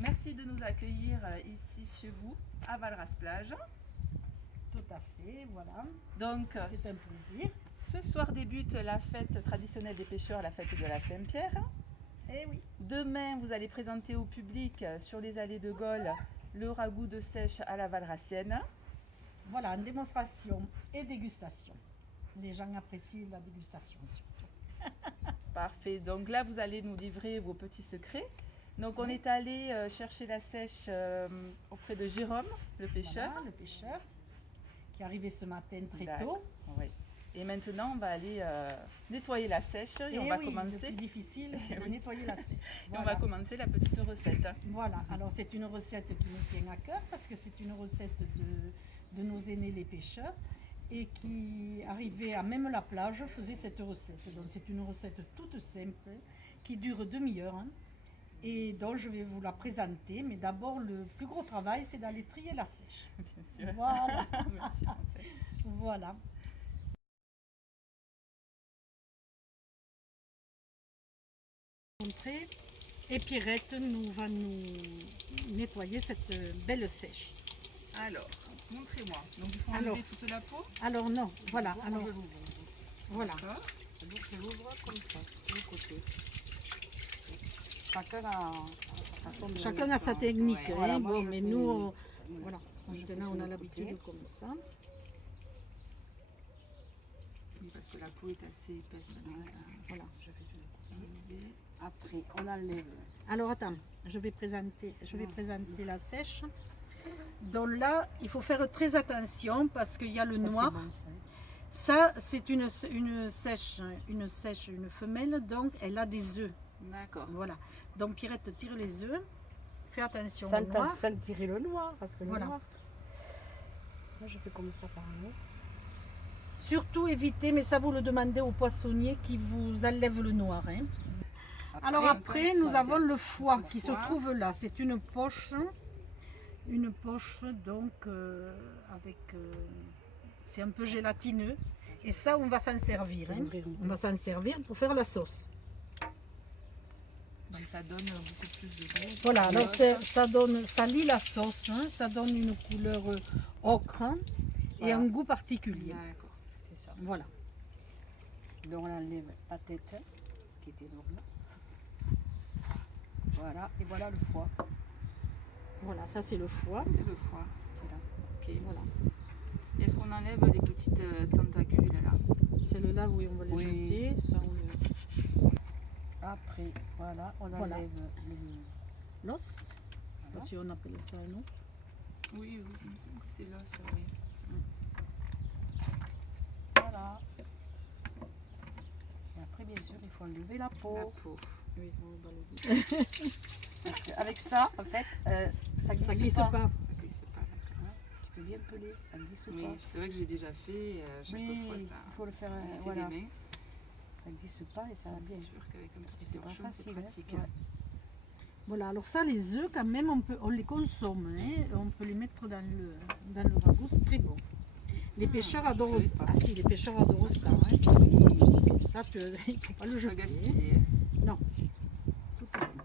Merci de nous accueillir ici chez vous, à Valras-Plage. Tout à fait, voilà. Donc, C'est un plaisir. ce soir débute la fête traditionnelle des pêcheurs, la fête de la Saint-Pierre. Eh oui. Demain, vous allez présenter au public sur les allées de Gaulle le ragoût de sèche à la valrassienne. Voilà, une démonstration et dégustation. Les gens apprécient la dégustation surtout. Parfait. Donc là, vous allez nous livrer vos petits secrets. Donc, on est allé chercher la sèche auprès de Jérôme, le pêcheur. Voilà, le pêcheur qui est arrivé ce matin très tôt. Oui. Et maintenant, on va aller nettoyer la sèche et on va commencer. Le plus difficile, c'est de nettoyer la sèche. Et on va commencer la petite recette. Voilà, alors c'est une recette qui nous tient à cœur parce que c'est une recette de nos aînés les pêcheurs et qui, arrivaient à même la plage, faisaient cette recette. Donc c'est une recette toute simple qui dure demi-heure hein, et dont je vais vous la présenter. Mais d'abord, le plus gros travail, c'est d'aller trier la sèche. Bien sûr. Voilà. Merci, Marcel. Voilà. Et Pierrette va nous nettoyer cette belle sèche. Alors, montrez-moi. Donc, il faut enlever toute la peau. Alors non, voilà. Alors, voilà. Je l'ouvre comme ça, du côté. Chacun a sa technique. Ouais. Voilà, moi, bon, je mais fais- nous, voilà. je fais Maintenant, on sur a le l'habitude côté. comme ça. Oui, parce que la peau est assez épaisse. Voilà. Je fais sur le côté. Après, on enlève. Alors attends, je vais présenter la sèche. Donc là, il faut faire très attention parce qu'il y a le Ça, c'est noir. bon, Ça, c'est une sèche, une femelle, donc elle a des œufs. D'accord. Voilà. Donc Pierrette tire les œufs. Fais attention Sans, au noir. sans tirer le noir, parce que le Voilà. noir. Moi, je fais comme ça par là. Surtout évitez, mais ça vous le demandez au poissonnier qui vous enlève le noir. Hein. Alors après, nous avons le foie qui se trouve là. C'est une poche donc avec, c'est un peu gélatineux. Et ça, on va s'en servir. Hein. On va s'en servir pour faire la sauce. Donc, ça donne beaucoup plus de goût. Voilà, alors ça lie la sauce, hein, ça donne une couleur ocre hein, et Voilà. un goût particulier. D'accord. C'est ça. Voilà. Donc, on enlève la tête, qui était normale. Voilà, et voilà le foie. Voilà, ça c'est le foie. C'est le foie. Voilà. Ok. Voilà. Est-ce qu'on enlève les petites tentacules là? Celle-là, oui, on va les Oui. jeter. Ça, Après, voilà, on Voilà. enlève l'os. Voilà. Si on appelle ça un os. Oui, oui, il me semble que c'est l'os, oui. Voilà. Et après, bien sûr, il faut enlever la peau. La peau. Oui, on va le dire. Parce qu'avec ça, en fait, ça glisse, Ça glisse pas. pas. Ça glisse pas, d'accord. Ouais, tu peux bien peler, ça ne glisse Oui, pas. c'est vrai que j'ai déjà fait. Chaque Oui, fois, il ça faut le faire. glissait Voilà. des mains. Ça glisse pas et ça va bien. C'est sûr qu'avec un petit C'est pas torchon, c'est facile. hein. pratique. Ouais. Voilà, alors ça, les œufs, quand même, on les consomme. Hein, on peut les mettre dans le ragoût, c'est très bon. Les pêcheurs je adorent savais ça. pas. Ah si, les pêcheurs adorent ça. Hein. Ça, il ne faut pas le Pas jeter. gaspiller. Non. Tout est bon.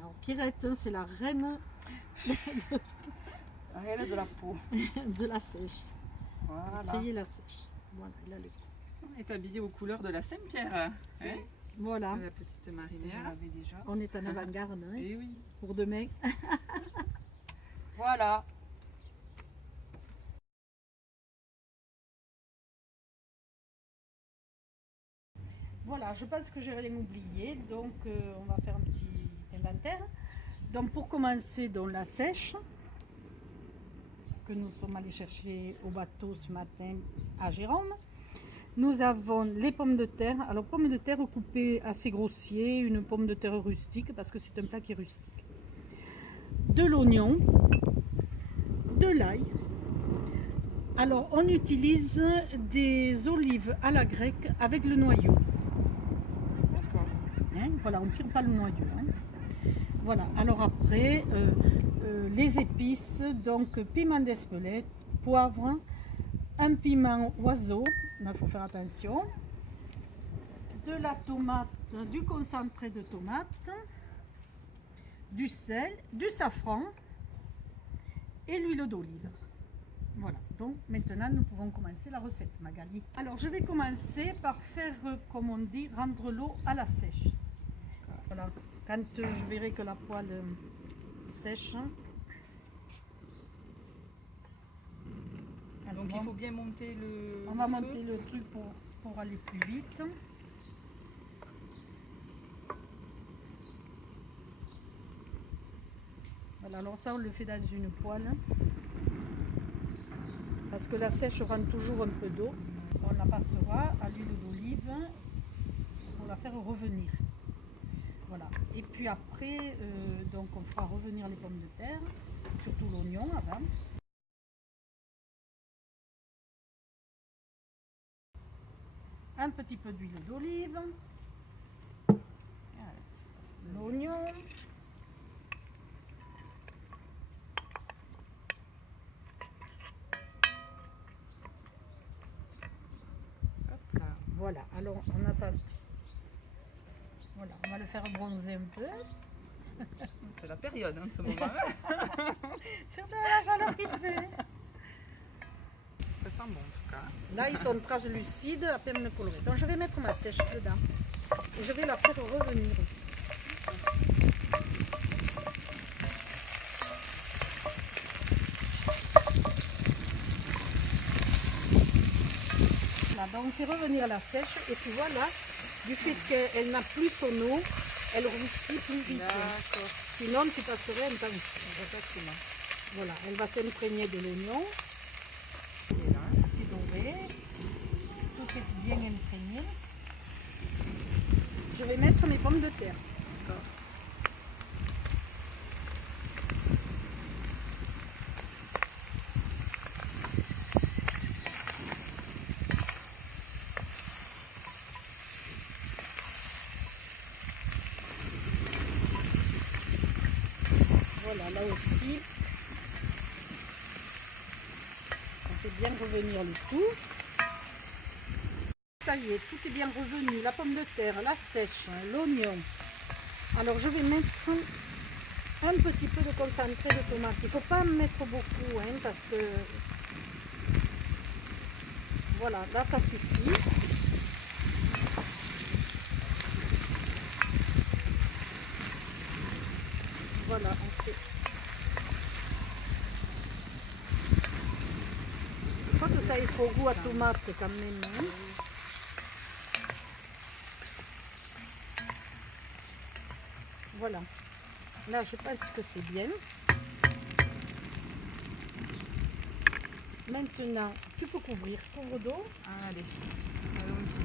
Alors Pierrette, hein, c'est la reine Rien de la peau. de la sèche. Voilà. Trier la sèche. Voilà, il a le coup. On est habillé aux couleurs de la Saint-Pierre. Hein, Voilà, la petite Je marinière. l'avais déjà. on est en avant-garde hein, Et oui. pour demain. Voilà. Voilà, je pense que j'ai rien oublié, donc on va faire un petit inventaire. Donc pour commencer, dans la sèche, que nous sommes allés chercher au bateau ce matin à Jérôme. Nous avons les pommes de terre. Alors pommes de terre coupées assez grossier, une pomme de terre rustique, parce que c'est un plat qui est rustique. De l'oignon, de l'ail. Alors on utilise des olives à la grecque avec le noyau. D'accord. Hein, voilà, on ne tire pas le noyau. Hein. Voilà, alors après, les épices, donc piment d'Espelette, poivre, un piment oiseau, là il faut faire attention, de la tomate, du concentré de tomate, du sel, du safran et l'huile d'olive. Voilà, donc maintenant nous pouvons commencer la recette, Magali. Alors je vais commencer par faire, comme on dit, rendre l'eau à la sèche. Voilà, quand je verrai que la poêle sèche. Alors, Donc il faut bien monter le on va feu. monter le truc pour aller plus vite. Voilà, alors ça on le fait dans une poêle. Parce que la sèche rend toujours un peu d'eau. On la passera à l'huile d'olive pour la faire revenir. Voilà. Et puis après, donc on fera revenir les pommes de terre, surtout l'oignon avant. Un petit peu d'huile d'olive, l'oignon, Hop là. voilà, alors on attend, voilà, on va le faire bronzer un peu, C'est la période en ce moment. surtout la chaleur qu'il fait. Ça sent bon en tout cas. Là ils sont translucides, à peine colorés, donc je vais mettre ma sèche dedans et je vais la faire revenir aussi. Voilà, donc on fait revenir la sèche et puis voilà, du fait qu'elle n'a plus son eau, elle roussit plus vite. D'accord. Sinon tu passerais un temps. Exactement. Voilà, elle va s'imprégner de l'oignon. Et là, C'est doré, tout est bien imprégné. Je vais mettre mes pommes de terre. d'accord. Voilà, là aussi, on fait bien revenir le tout. Ça y est, tout est bien revenu, la pomme de terre, la sèche, l'oignon. Alors je vais mettre un petit peu de concentré de tomate. Il ne faut pas en mettre beaucoup, hein, parce que voilà, là ça suffit. Voilà, on fait. Je crois que ça est trop goût à tomate quand même. Hein. Voilà. Là, je pense que c'est bien. Maintenant, tu peux couvrir. Couvre d'eau. Allez, allons-y.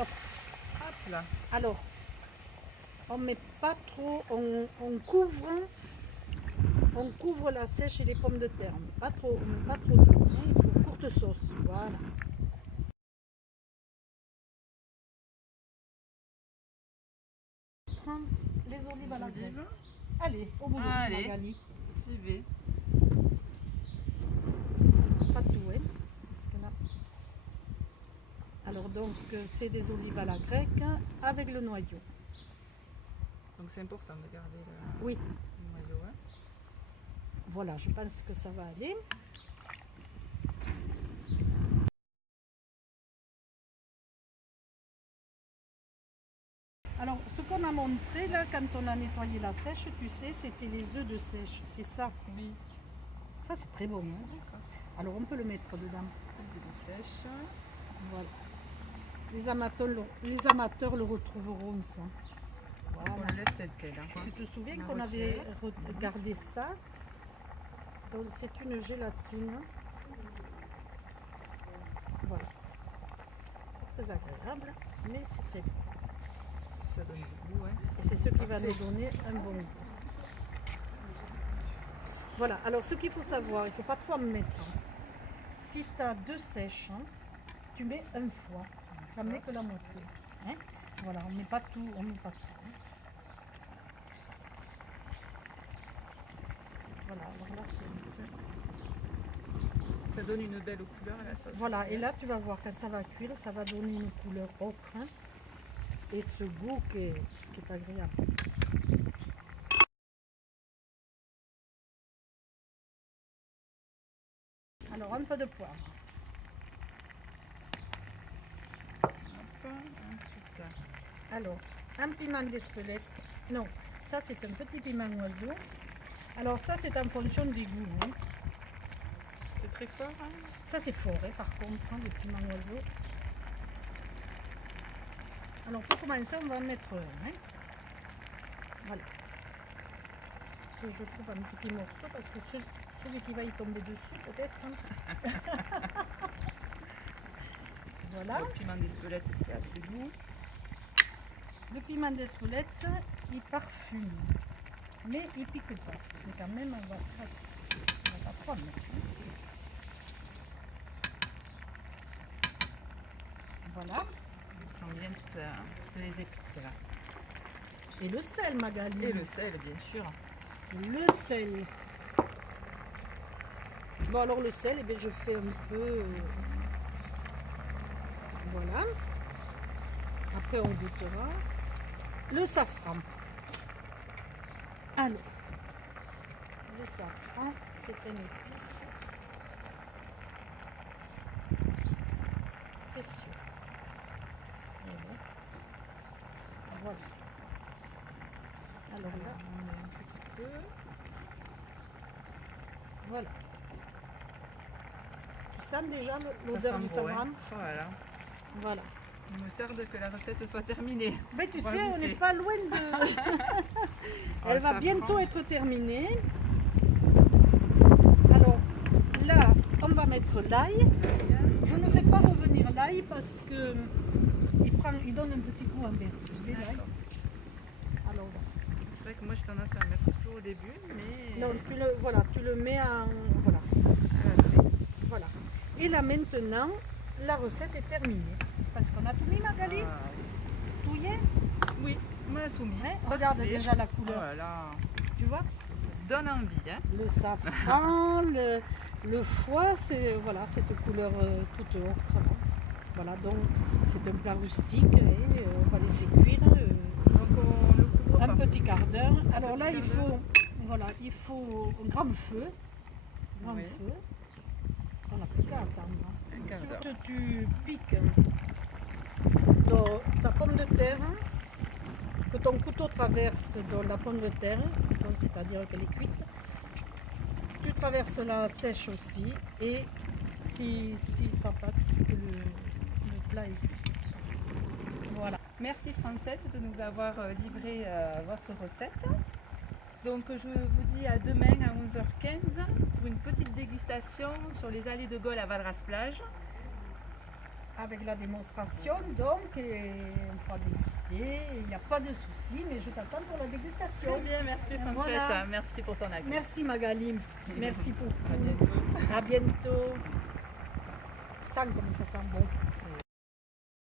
Hop. Hop là. Alors, on met pas trop, on couvre la sèche et les pommes de terre. Pas trop, on met pas trop d'eau. Hein. Il faut courte sauce. Voilà. Prends les olives à la graine. Olives. Allez, au boulot, Allez. Magali. J'y vais. Pas tout, hein. Parce que là... Alors donc, c'est des olives à la grecque avec le noyau. Donc c'est important de garder Oui, le noyau. Hein. voilà, je pense que ça va aller. Alors, ce qu'on a montré là, quand on a nettoyé la sèche, tu sais, c'était les œufs de sèche, c'est ça. Oui. Ça, c'est très bon. Hein. D'accord. Alors, on peut le mettre dedans. Les œufs sèches. Voilà. Les amateurs le retrouveront, ça. On Voilà. le laisse tel quel. Hein. Tu te souviens On qu'on avait retire. regardé ça? Donc, c'est une gélatine. Voilà. Très agréable, mais c'est très bon. Ça donne du goût. Hein. Et c'est ce qui va Parfait. nous donner un bon goût. Voilà, alors ce qu'il faut savoir, il ne faut pas trop en mettre. Si tu as 2 sèches, hein, tu mets un foie. Tu n'en mets que la moitié. Hein. Voilà, on ne met pas tout. On met pas tout hein. Voilà, alors là Ça donne une belle couleur à la sauce. Voilà, aussi, et hein. là tu vas voir quand ça va cuire, ça va donner une couleur ocre hein, et ce goût qui est agréable. Alors un peu de poivre. Hop, ensuite, Alors un piment d'Espelette. Non, ça c'est un petit piment oiseau. Alors ça c'est en fonction des goûts. Hein. c'est très fort. Hein. Ça c'est fort par contre, hein, le piment oiseau. Alors pour commencer on va en mettre un. Hein. Voilà. Que je coupe un petit morceau parce que celui qui va y tomber dessus peut-être. Hein. Voilà. Le piment d'Espelette aussi a ses goûts. Le piment d'Espelette, il parfume. Mais il pique pas. Mais quand même on va pas prendre. Voilà. On sent bien toutes les épices là. Et le sel, Magali. Et le sel, bien sûr. Le sel. Bon, alors le sel, eh bien, je fais un peu. Voilà. Après, on goûtera. Le safran. Alors, le safran, c'est une épice précieuse. Voilà. Alors là, On met un petit peu. voilà. Tu sens déjà Ça l'odeur sent du bon, safran? hein. Voilà. Voilà. Il me tarde que la recette soit terminée. Mais tu On va sais, on goûter. n'est pas loin de... Oh, Elle le va safran. bientôt être terminée. Alors là, on va mettre l'ail. Je ne fais pas revenir l'ail parce que il donne un petit coup en vert. Tu sais, l'ail. D'accord. Alors C'est vrai que moi j'ai tendance à le mettre tout au début, mais. non, tu le mets en... Voilà. à la fin. Voilà. Et là maintenant, la recette est terminée. Parce qu'on a tout mis, Magali. Ah, Tout y est. oui, on a tout mis. Hein, regarde Parfait. déjà la Oh couleur. là là, Tu vois, donne envie. Hein. le safran, le foie, c'est voilà, cette couleur toute ocre. Là. Voilà, donc c'est un plat rustique et on va laisser cuire Donc on le couvre un pas. petit quart d'heure. Alors petit là, quart d'heure. il faut un grand feu. Grand Oui. feu. On n'a plus qu'à attendre. Un quart d'heure. Ensuite, tu piques ta pomme de terre, que ton couteau traverse dans la pomme de terre, donc c'est-à-dire qu'elle est cuite. Tu traverses la sèche aussi, et si ça passe, c'est que le plat est cuit. Voilà. Merci Francette de nous avoir livré votre recette. Donc je vous dis à demain à 11h15 pour une petite dégustation sur les allées de Gaulle à Valras-Plage. Avec la démonstration, donc, et on fera déguster. Il n'y a pas de souci, mais je t'attends pour la dégustation. Très bien, merci Francette. Voilà. Merci pour ton accueil. Merci Magali. Merci pour À tout. bientôt. À bientôt. Sens comme ça sent bon.